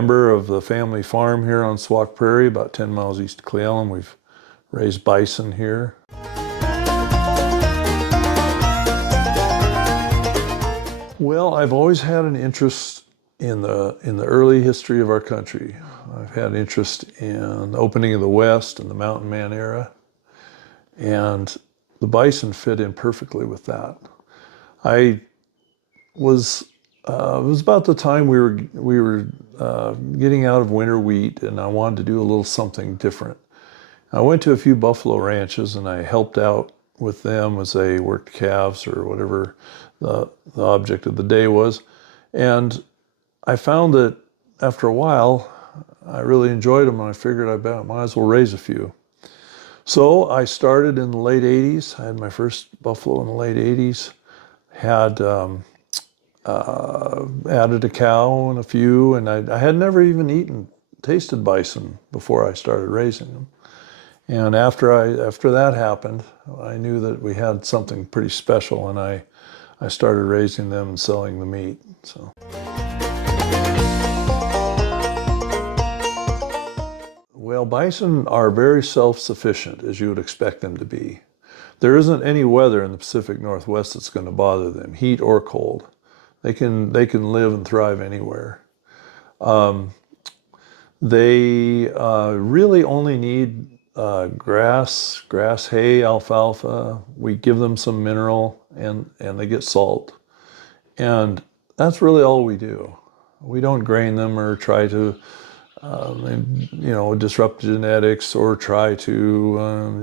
member of the family farm here on Swauk Prairie, about 10 miles east of Cle Elum. We've raised bison here. Well, I've always had an interest in the early history of our country. I've had interest in the opening of the West and the Mountain Man era, and the bison fit in perfectly with that. It was about the time we were getting out of winter wheat, and I wanted to do a little something different. I went to a few buffalo ranches, and I helped out with them as they worked calves or whatever the object of the day was. And I found that after a while, I really enjoyed them, and I figured I might as well raise a few. So I started in the late 80s. I had my first buffalo in the late 80s. Had added a cow and a few, and I had never even tasted bison before I started raising them. And after that happened, I knew that we had something pretty special, and I started raising them and selling the meat. So. Well, bison are very self-sufficient, as you would expect them to be. There isn't any weather in the Pacific Northwest that's going to bother them, heat or cold. They can live and thrive anywhere. They really only need grass, hay, alfalfa. We give them some mineral, and they get salt. And that's really all we do. We don't grain them or try to disrupt genetics or try to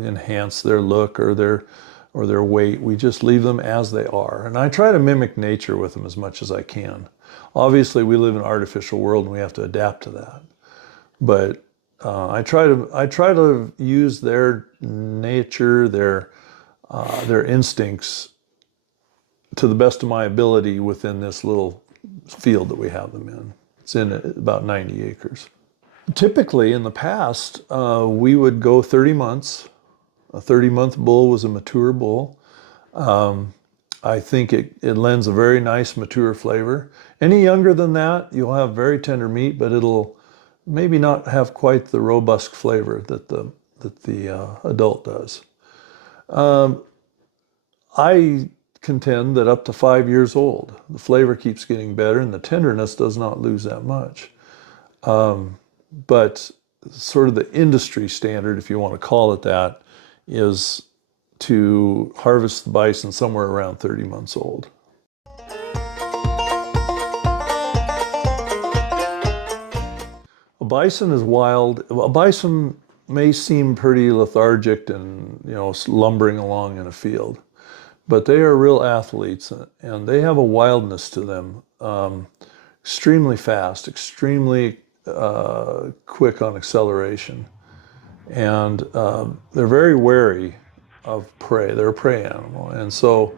enhance their look or their weight. We just leave them as they are. And I try to mimic nature with them as much as I can. Obviously, we live in an artificial world, and we have to adapt to that. But I try to use their nature, their instincts to the best of my ability within this little field that we have them in. It's in about 90 acres. Typically, in the past, we would go 30 months. A 30-month bull was a mature bull. I think it lends a very nice mature flavor. Any younger than that, you'll have very tender meat, but it'll maybe not have quite the robust flavor that the adult does. I contend that up to 5 years old, the flavor keeps getting better, and the tenderness does not lose that much. But sort of the industry standard, if you want to call it that, is to harvest the bison somewhere around 30 months old. A bison is wild. A bison may seem pretty lethargic and, lumbering along in a field, but they are real athletes, and they have a wildness to them. Extremely fast, extremely quick on acceleration. And they're very wary of prey. They're a prey animal. And so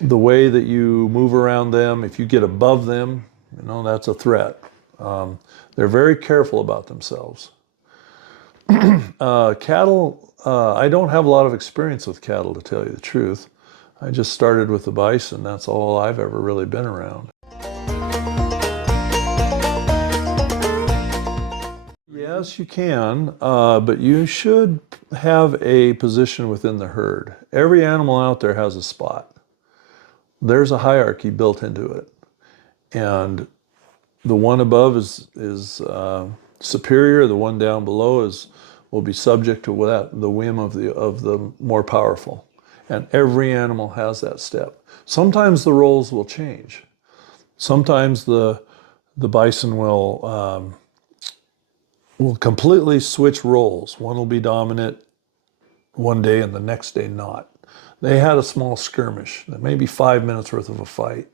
the way that you move around them, if you get above them, that's a threat. They're very careful about themselves. Cattle, I don't have a lot of experience with cattle, to tell you the truth. I just started with the bison. That's all I've ever really been around. Yes, you can, but you should have a position within the herd. Every animal out there has a spot. There's a hierarchy built into it. And the one above is superior. The one down below will be subject to the whim of the more powerful. And every animal has that step. Sometimes the roles will change. Sometimes the bison will completely switch roles. One will be dominant one day and the next day not. They had a small skirmish, maybe 5 minutes worth of a fight.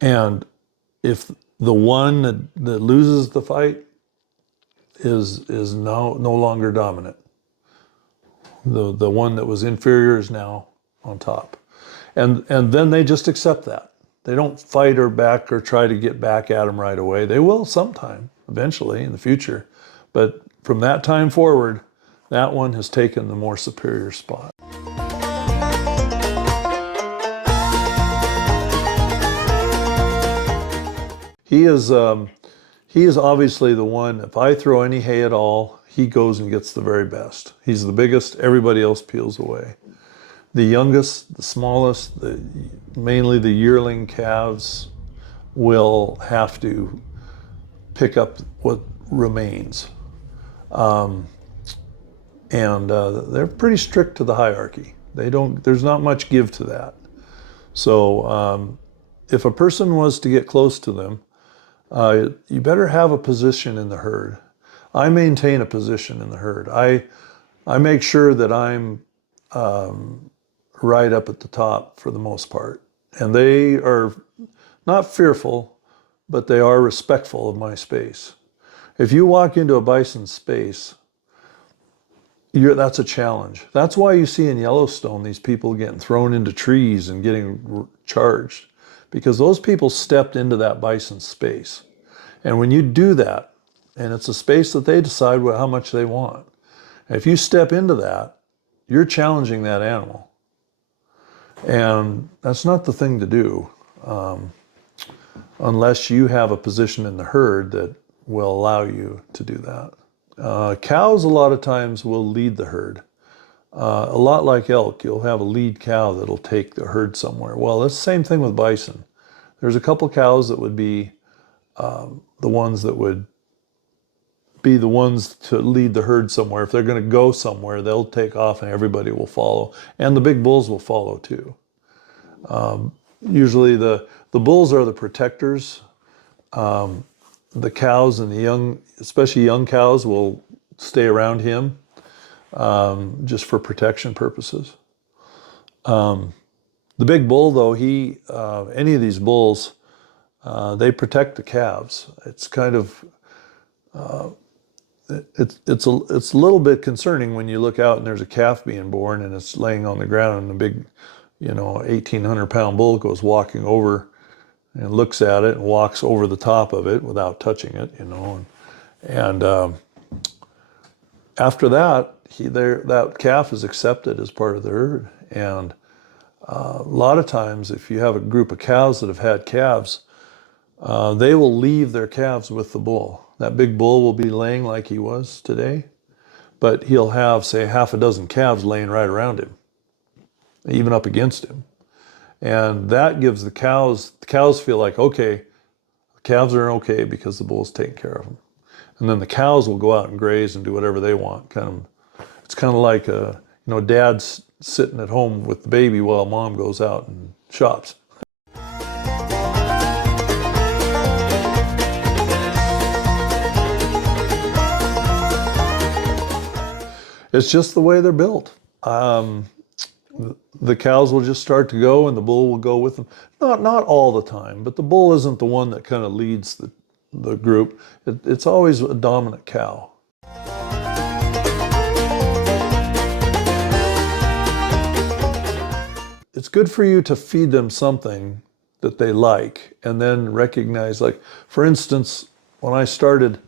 And if the one that loses the fight is no longer dominant, the one that was inferior is now on top. And then they just accept that. They don't fight or try to get back at them right away. They will sometime, eventually, in the future. But from that time forward, that one has taken the more superior spot. He is obviously the one, if I throw any hay at all, he goes and gets the very best. He's the biggest, everybody else peels away. The youngest, the smallest, mainly the yearling calves will have to pick up what remains. They're pretty strict to the hierarchy. There's not much give to that. So if a person was to get close to them, you better have a position in the herd. I maintain a position in the herd. I make sure that I'm right up at the top for the most part. And they are not fearful, but they are respectful of my space. If you walk into a bison space, that's a challenge. That's why you see in Yellowstone these people getting thrown into trees and getting charged, because those people stepped into that bison space. And when you do that, and it's a space that they decide how much they want, if you step into that, you're challenging that animal. And that's not the thing to do unless you have a position in the herd that will allow you to do that. Cows a lot of times will lead the herd. A lot like elk, you'll have a lead cow that'll take the herd somewhere. Well, it's the same thing with bison. There's a couple cows that would be the ones that would be the ones to lead the herd somewhere. If they're going to go somewhere, they'll take off and everybody will follow. And the big bulls will follow too. Usually the bulls are the protectors. The cows and the young, especially young cows, will stay around him just for protection purposes. The big bull, though, any of these bulls, they protect the calves. It's kind of, it's a little bit concerning when you look out and there's a calf being born and it's laying on the ground and a big, 1,800-pound bull goes walking over and looks at it and walks over the top of it without touching it, and after that, that calf is accepted as part of the herd. And a lot of times, if you have a group of cows that have had calves, they will leave their calves with the bull. That big bull will be laying like he was today, but he'll have, say, half a dozen calves laying right around him, even up against him. And that gives the cows feel like, okay, the calves are okay because the bull's taking care of them. And then the cows will go out and graze and do whatever they want. It's kind of like, dad's sitting at home with the baby while mom goes out and shops. It's just the way they're built. The cows will just start to go and the bull will go with them. Not all the time, but the bull isn't the one that kind of leads the group. It's always a dominant cow. It's good for you to feed them something that they like and then recognize, like, for instance, when I started,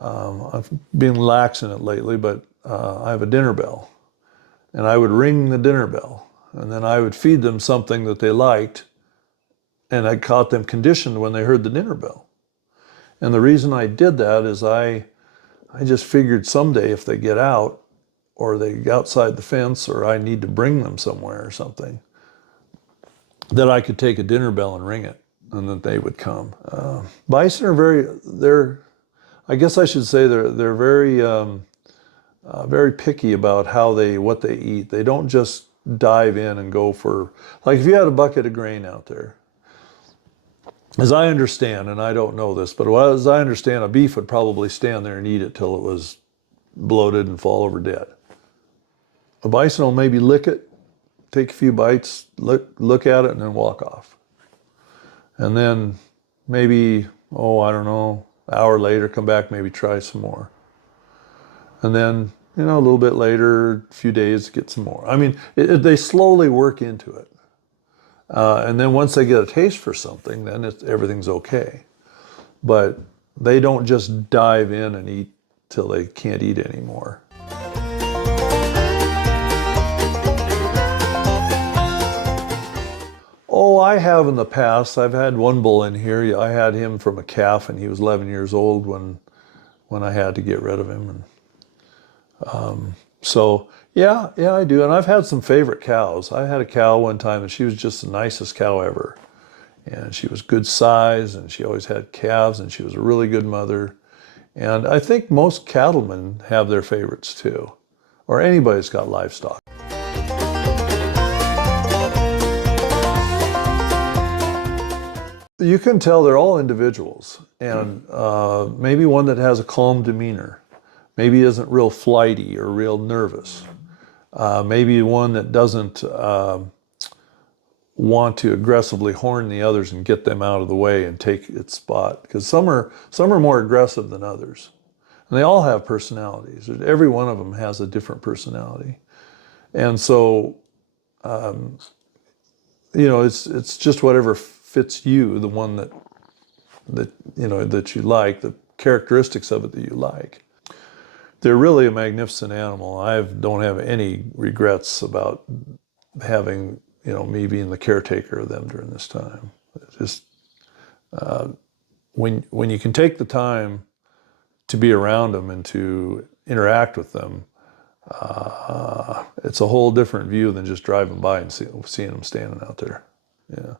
I've been lax in it lately, but I have a dinner bell. And I would ring the dinner bell, and then I would feed them something that they liked, and I caught them conditioned when they heard the dinner bell. And the reason I did that is I just figured someday if they get out, or they get outside the fence, or I need to bring them somewhere or something, that I could take a dinner bell and ring it, and that they would come. Bison are I guess I should say they're very picky about what they eat. They don't just dive in and go for, like if you had a bucket of grain out there, as I understand, and I don't know this, but as I understand, a beef would probably stand there and eat it till it was bloated and fall over dead. A bison will maybe lick it, take a few bites, look at it, and then walk off. And then maybe, I don't know, an hour later, come back, maybe try some more. And then, a little bit later, a few days, get some more. I mean, they slowly work into it. And then once they get a taste for something, then everything's okay. But they don't just dive in and eat till they can't eat anymore. Oh, I have in the past. I've had one bull in here. I had him from a calf, and he was 11 years old when I had to get rid of him. And so, yeah, I do. And I've had some favorite cows. I had a cow one time, and she was just the nicest cow ever. And she was good size, and she always had calves, and she was a really good mother. And I think most cattlemen have their favorites too, or anybody that's got livestock. You can tell they're all individuals, and maybe one that has a calm demeanor, maybe isn't real flighty or real nervous, maybe one that doesn't want to aggressively horn the others and get them out of the way and take its spot, because some are more aggressive than others, and they all have personalities. Every one of them has a different personality, and so it's just whatever fits you, the one that that you like, the characteristics of it that you like. They're really a magnificent animal. I don't have any regrets about having, me being the caretaker of them during this time. It's just when you can take the time to be around them and to interact with them, it's a whole different view than just driving by and seeing them standing out there. Yeah.